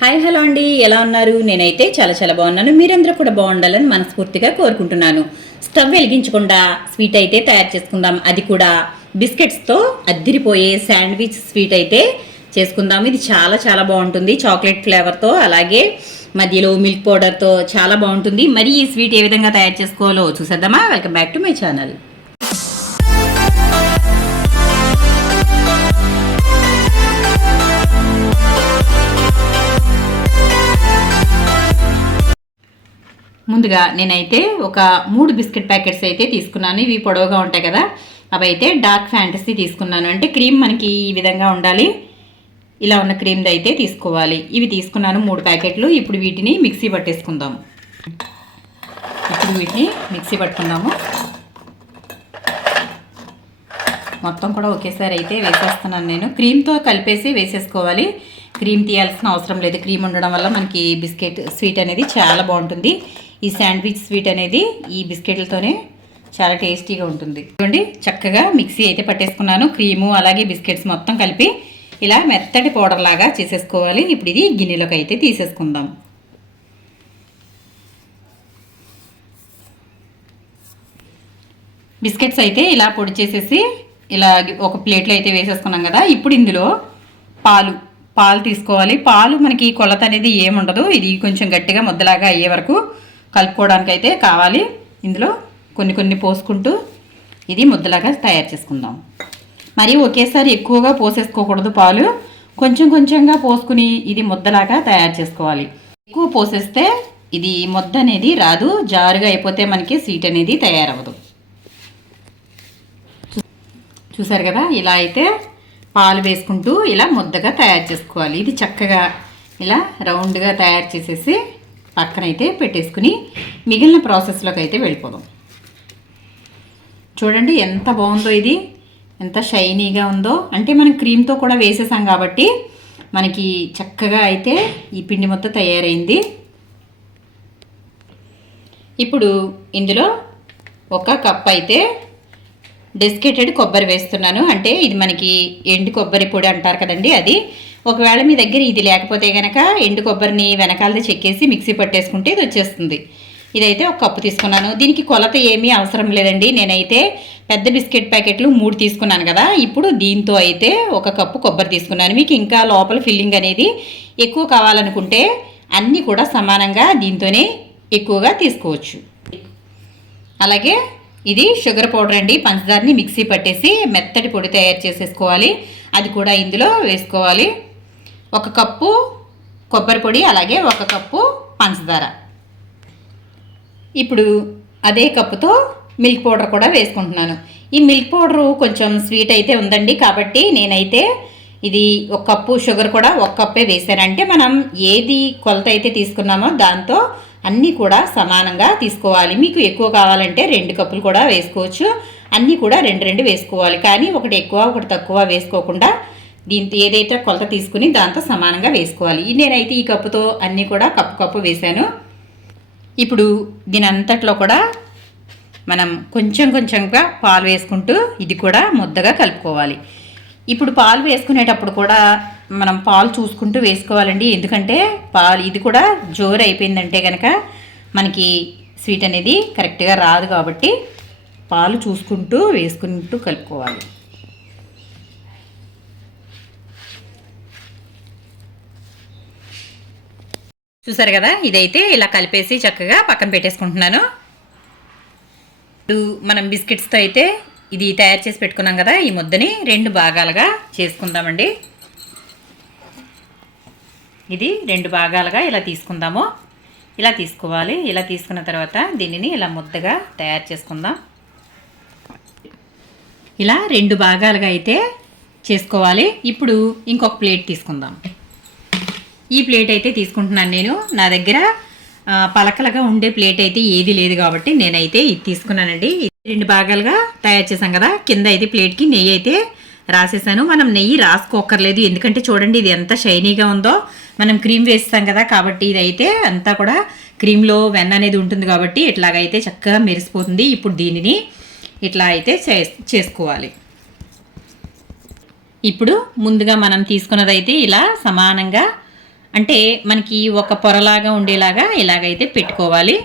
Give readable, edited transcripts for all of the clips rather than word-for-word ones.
Hi hello అండి, ఎలా ఉన్నారు? నేనైతే చాలా చాలా బాగున్నాను. మీరందరూ కూడా బాగుండాలని మనస్ఫూర్తిగా కోరుకుంటున్నాను. స్టవ్ వెలిగించకుండా స్వీట్ అయితే తయారు చేసుకుందాం. అది కూడా బిస్కెట్స్తో అద్దిరిపోయే శాండ్విచ్ స్వీట్ అయితే చేసుకుందాం. ఇది చాలా చాలా బాగుంటుంది. చాక్లెట్ ఫ్లేవర్తో, అలాగే మధ్యలో మిల్క్ పౌడర్తో చాలా బాగుంటుంది. మరి ఈ స్వీట్ ఏ విధంగా తయారు చేసుకోవాలో చూసేద్దామా? Welcome back to my channel. ముందుగా నేనైతే ఒక 3 బిస్కెట్ ప్యాకెట్స్ అయితే తీసుకున్నాను. ఇవి పొడవుగా ఉంటాయి కదా, అవి అయితే డార్క్ ఫ్యాంటసీ తీసుకున్నాను. అంటే క్రీమ్ మనకి ఈ విధంగా ఉండాలి, ఇలా ఉన్న క్రీమ్ది అయితే తీసుకోవాలి. ఇవి తీసుకున్నాను 3 ప్యాకెట్లు. ఇప్పుడు వీటిని మిక్సీ పట్టేసుకుందాం. ఇప్పుడు వీటిని మిక్సీ పట్టుకుందాము. మొత్తం కూడా ఒకేసారి అయితే వేసేస్తున్నాను నేను. క్రీమ్తో కలిపేసి వేసేసుకోవాలి. క్రీమ్ తీయాల్సిన అవసరం లేదు. క్రీమ్ ఉండడం వల్ల మనకి బిస్కెట్ స్వీట్ అనేది చాలా బాగుంటుంది. ఈ శాండ్విచ్ స్వీట్ అనేది ఈ బిస్కెట్లతోనే చాలా టేస్టీగా ఉంటుంది. చూడండి, చక్కగా మిక్సీ అయితే పట్టేసుకున్నాను. క్రీము అలాగే బిస్కెట్స్ మొత్తం కలిపి ఇలా మెత్తటి పౌడర్ లాగా చేసేసుకోవాలి. ఇప్పుడు ఇది గిన్నెలోకి అయితే తీసేసుకుందాం. బిస్కెట్స్ అయితే ఇలా పొడి చేసేసి ఇలా ఒక ప్లేట్లో అయితే వేసేసుకున్నాం కదా. ఇప్పుడు ఇందులో పాలు తీసుకోవాలి. పాలు మనకి కొలత అనేది ఏముండదు. ఇది కొంచెం గట్టిగా ముద్దలాగా అయ్యే వరకు కలుపుకోవడానికి అయితే కావాలి. ఇందులో కొన్ని పోసుకుంటూ ఇది ముద్దలాగా తయారు చేసుకుందాం. మరి ఒకేసారి ఎక్కువగా పోసేసుకోకూడదు. పాలు కొంచెం కొంచెంగా పోసుకుని ఇది ముద్దలాగా తయారు చేసుకోవాలి. ఎక్కువ పోసేస్తే ఇది ముద్ద అనేది రాదు, జారుగా అయిపోతే మనకి స్వీట్ అనేది తయారవ్వదు. చూసారు కదా, ఇలా అయితే పాలు వేసుకుంటూ ఇలా ముద్దగా తయారు చేసుకోవాలి. ఇది చక్కగా ఇలా రౌండ్గా తయారు చేసేసి పక్కనైతే పెట్టేసుకుని మిగిలిన ప్రాసెస్లోకి అయితే వెళ్ళిపోదాం. చూడండి ఎంత బాగుందో, ఇది ఎంత షైనీగా ఉందో. అంటే మనం క్రీమ్తో కూడా వేసేసాం కాబట్టి మనకి చక్కగా అయితే ఈ పిండి మొత్తం తయారైంది. ఇప్పుడు ఇందులో 1 కప్ అయితే డెసికేటెడ్ కొబ్బరి వేస్తున్నాను. అంటే ఇది మనకి ఎండు కొబ్బరి పొడి అంటారు కదండి, అది. ఒకవేళ మీ దగ్గర ఇది లేకపోతే కనుక ఎండు కొబ్బరిని వెనకాలది చెక్కేసి మిక్సీ పట్టేసుకుంటే ఇది వచ్చేస్తుంది. ఇదైతే 1 కప్పు తీసుకున్నాను. దీనికి కొలత ఏమీ అవసరం లేదండి. నేనైతే పెద్ద బిస్కెట్ ప్యాకెట్లు 3 తీసుకున్నాను కదా. ఇప్పుడు దీంతో అయితే 1 కప్పు కొబ్బరి తీసుకున్నాను. మీకు ఇంకా లోపల ఫిల్లింగ్ అనేది ఎక్కువ కావాలనుకుంటే అన్నీ కూడా సమానంగా దీంతోనే ఎక్కువగా తీసుకోవచ్చు. అలాగే ఇది షుగర్ పౌడర్ అండి. పంచదారని మిక్సీ పట్టేసి మెత్తటి పొడి తయారు చేసేసుకోవాలి. అది కూడా ఇందులో వేసుకోవాలి. 1 కప్పు కొబ్బరి పొడి, అలాగే 1 కప్పు పంచదార. ఇప్పుడు అదే కప్పుతో మిల్క్ పౌడర్ కూడా వేసుకుంటున్నాను. ఈ మిల్క్ పౌడరు కొంచెం స్వీట్ అయితే ఉందండి, కాబట్టి నేనైతే ఇది 1 కప్పు షుగర్ కూడా 1 కప్పే వేసాను. అంటే మనం ఏది కొలత అయితే తీసుకున్నామో దాంతో అన్నీ కూడా సమానంగా తీసుకోవాలి. మీకు ఎక్కువ కావాలంటే 2 కప్పులు కూడా వేసుకోవచ్చు. అన్నీ కూడా 2 వేసుకోవాలి. కానీ ఒకటి ఎక్కువ ఒకటి తక్కువ వేసుకోకుండా దీంతో ఏదైతే కొలత తీసుకుని దాంతో సమానంగా వేసుకోవాలి. నేనైతే ఈ కప్పుతో అన్నీ కూడా కప్పు వేసాను. ఇప్పుడు దీని అంతట్లో కూడా మనం కొంచెం కొంచెంగా పాలు వేసుకుంటూ ఇది కూడా ముద్దగా కలుపుకోవాలి. ఇప్పుడు పాలు వేసుకునేటప్పుడు కూడా మనం పాలు చూసుకుంటూ వేసుకోవాలండి. ఎందుకంటే పాలు ఇది కూడా జోరు అయిపోయిందంటే కనుక మనకి స్వీట్ అనేది కరెక్ట్గా రాదు, కాబట్టి పాలు చూసుకుంటూ వేసుకుంటూ కలుపుకోవాలి. చూసారు కదా, ఇదైతే ఇలా కలిపేసి చక్కగా పక్కన పెట్టేసుకుంటున్నాను. ఇప్పుడు మనం బిస్కెట్స్తో అయితే ఇది తయారు చేసి పెట్టుకున్నాం కదా, ఈ ముద్దని 2 భాగాలుగా చేసుకుందామండి. ఇది 2 భాగాలుగా ఇలా తీసుకుందాము. ఇలా తీసుకోవాలి. ఇలా తీసుకున్న తర్వాత దీనిని ఇలా ముద్దగా తయారు చేసుకుందాం. ఇలా 2 భాగాలుగా అయితే చేసుకోవాలి. ఇప్పుడు ఇంకొక ప్లేట్ తీసుకుందాం. ఈ ప్లేట్ అయితే తీసుకుంటున్నాను నేను. నా దగ్గర పలకలుగా ఉండే ప్లేట్ అయితే ఏది లేదు కాబట్టి నేనైతే ఇది తీసుకున్నానండి. 2 భాగాలుగా తయారు చేసాం కదా. కింద అయితే ప్లేట్కి నెయ్యి అయితే రాసేసాను. మనం నెయ్యి రాసుకోకర్లేదు, ఎందుకంటే చూడండి ఇది ఎంత షైనీగా ఉందో. మనం క్రీమ్ వేస్తాం కదా, కాబట్టి ఇదైతే అంతా కూడా క్రీమ్లో వెన్న అనేది ఉంటుంది కాబట్టి ఇట్లాగైతే చక్కగా మెరిసిపోతుంది. ఇప్పుడు దీనిని ఇట్లా అయితే చేసుకోవాలి. ఇప్పుడు ముందుగా మనం తీసుకున్నదైతే ఇలా సమానంగా అంటే మనకి ఒక పొరలాగా ఉండేలాగా ఇలాగైతే పెట్టుకోవాలి.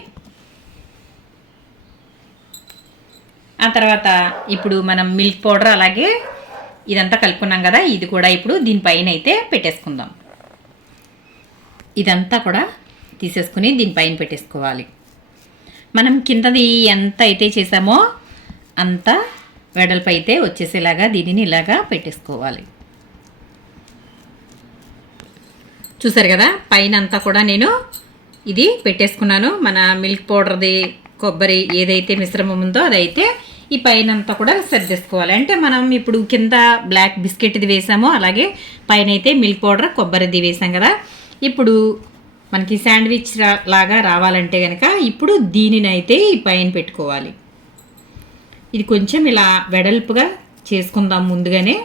ఆ తర్వాత ఇప్పుడు మనం మిల్క్ పౌడర్ అలాగే ఇదంతా కలుపుకున్నాం కదా, ఇది కూడా ఇప్పుడు దీనిపైన అయితే పెట్టేసుకుందాం. ఇదంతా కూడా తీసేసుకుని దీనిపైన పెట్టేసుకోవాలి. మనం కిందది ఎంత అయితే చేసామో అంత వెడల్పు అయితే వచ్చేసేలాగా దీనిని ఇలాగా పెట్టేసుకోవాలి. చూసారు కదా, పైన అంతా కూడా నేను ఇది పెట్టేసుకున్నాను. మన మిల్క్ పౌడర్ది కొబ్బరి ఏదైతే మిశ్రమం ఉందో అదైతే ఈ పైన అంతా కూడా సర్దేసుకోవాలి. అంటే మనం ఇప్పుడు కింద బ్లాక్ బిస్కెట్ది వేసామో అలాగే పైన అయితే మిల్క్ పౌడర్ కొబ్బరిది వేసాం కదా, ఇప్పుడు మనకి శాండ్విచ్ లాగా రావాలంటే కనుక ఇప్పుడు దీనిని అయితే ఈ పైన పెట్టుకోవాలి. ఇది కొంచెం ఇలా వెడల్పుగా చేసుకుందాం ముందుగానే.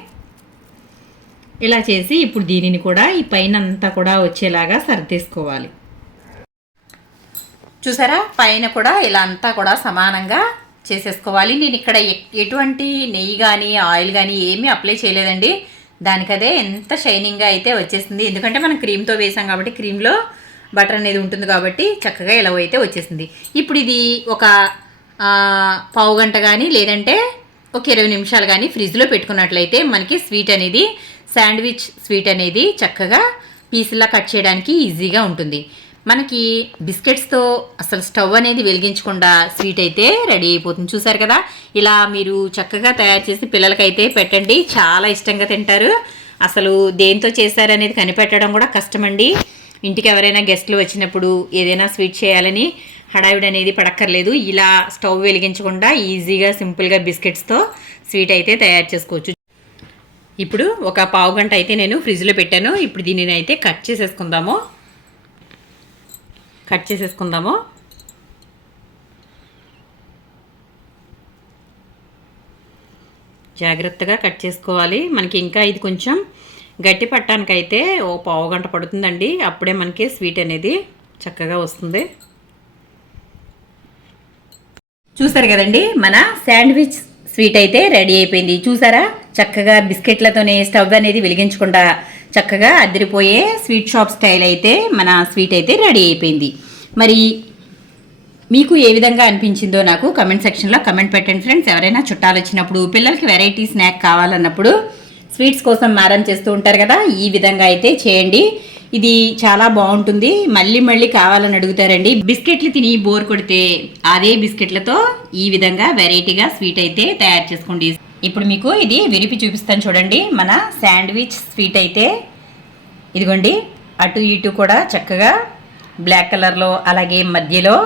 ఇలా చేసి ఇప్పుడు దీనిని కూడా ఈ పైన అంతా కూడా వచ్చేలాగా సర్దేసుకోవాలి. చూసారా, పైన కూడా ఇలా అంతా కూడా సమానంగా చేసేసుకోవాలి. నేను ఇక్కడ ఎటువంటి నెయ్యి కానీ ఆయిల్ కానీ ఏమీ అప్లై చేయలేదండి. దానికదే ఎంత షైనింగ్గా అయితే వచ్చేసింది. ఎందుకంటే మనం క్రీమ్తో వేసాం కాబట్టి క్రీమ్లో బటర్ అనేది ఉంటుంది కాబట్టి చక్కగా ఇలా అయితే వచ్చేసింది. ఇప్పుడు ఇది ఒక పావు గంట కానీ లేదంటే ఒక 20 నిమిషాలు కానీ ఫ్రిడ్జ్లో పెట్టుకున్నట్లయితే మనకి స్వీట్ అనేది శాండ్విచ్ స్వీట్ అనేది చక్కగా పీసులా కట్ చేయడానికి ఈజీగా ఉంటుంది. మనకి బిస్కెట్స్తో అసలు స్టవ్ అనేది వెలిగించకుండా స్వీట్ అయితే రెడీ అయిపోతుంది. చూసారు కదా, ఇలా మీరు చక్కగా తయారు చేసి పిల్లలకైతే పెట్టండి, చాలా ఇష్టంగా తింటారు. అసలు దేంతో చేశారనేది కనిపెట్టడం కూడా కష్టమండి. ఇంటికి ఎవరైనా గెస్ట్లు వచ్చినప్పుడు ఏదైనా స్వీట్ చేయాలని హడావిడి అనేది పడక్కర్లేదు. ఇలా స్టవ్ వెలిగించకుండా ఈజీగా సింపుల్గా బిస్కెట్స్తో స్వీట్ అయితే తయారు చేసుకోవచ్చు. ఇప్పుడు ఒక పావు గంట అయితే నేను ఫ్రిడ్జ్లో పెట్టాను. ఇప్పుడు దీనిని అయితే కట్ చేసేసుకుందాము. జాగ్రత్తగా కట్ చేసుకోవాలి. మనకి ఇంకా ఇది కొంచెం గట్టి పట్టడానికైతే ఓ పావు గంట పడుతుందండి. అప్పుడే మనకి స్వీట్ అనేది చక్కగా వస్తుంది. చూసారు కదండి, మన శాండ్విచ్ స్వీట్ అయితే రెడీ అయిపోయింది. చూసారా, చక్కగా బిస్కెట్లతోనే స్టవ్ అనేది వెలిగించకుండా చక్కగా అదిరిపోయే స్వీట్ షాప్ స్టైల్ అయితే మన స్వీట్ అయితే రెడీ అయిపోయింది. మరి మీకు ఏ విధంగా అనిపించిందో నాకు కమెంట్ సెక్షన్లో కమెంట్ పెట్టండి ఫ్రెండ్స్. ఎవరైనా చుట్టాలు వచ్చినప్పుడు పిల్లలకి వెరైటీ స్నాక్ కావాలన్నప్పుడు స్వీట్స్ కోసం మారం చేస్తూ ఉంటారు కదా, ఈ విధంగా అయితే చేయండి. ఇది చాలా బాగుంటుంది. మళ్ళీ మళ్ళీ కావాలని అడుగుతారండి. బిస్కెట్లు తిని బోర్ కొడితే అదే బిస్కెట్లతో ఈ విధంగా వెరైటీగా స్వీట్ అయితే తయారు చేసుకోండి. ఇప్పుడు మీకు ఇది విరిపి చూపిస్తాను చూడండి. మన శాండ్విచ్ స్వీట్ అయితే ఇదిగోండి, అటు ఇటు కూడా చక్కగా బ్లాక్ కలర్లో అలాగే మధ్యలో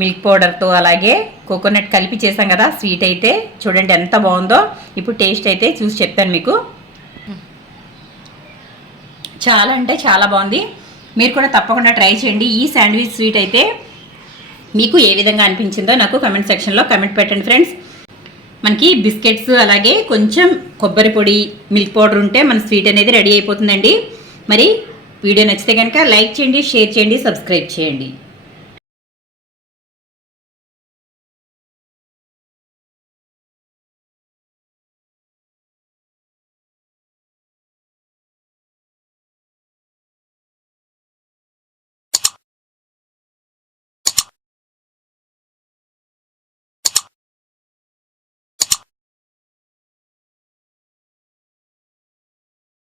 మిల్క్ పౌడర్తో అలాగే కోకోనట్ కలిపి చేసాం కదా స్వీట్ అయితే. చూడండి ఎంత బాగుందో. ఇప్పుడు టేస్ట్ అయితే చూసి చెప్తాను మీకు. చాలా అంటే చాలా బాగుంది. మీరు కూడా తప్పకుండా ట్రై చేయండి. ఈ శాండ్విచ్ స్వీట్ అయితే మీకు ఏ విధంగా అనిపించిందో నాకు కమెంట్ సెక్షన్లో కమెంట్ పెట్టండి ఫ్రెండ్స్. మనకి బిస్కెట్స్ అలాగే కొంచెం కొబ్బరి పొడి మిల్క్ పౌడర్ ఉంటే మన స్వీట్ అనేది రెడీ అయిపోతుందండి. మరి వీడియో నచ్చితే కనుక లైక్ చేయండి, షేర్ చేయండి, సబ్స్క్రైబ్ చేయండి.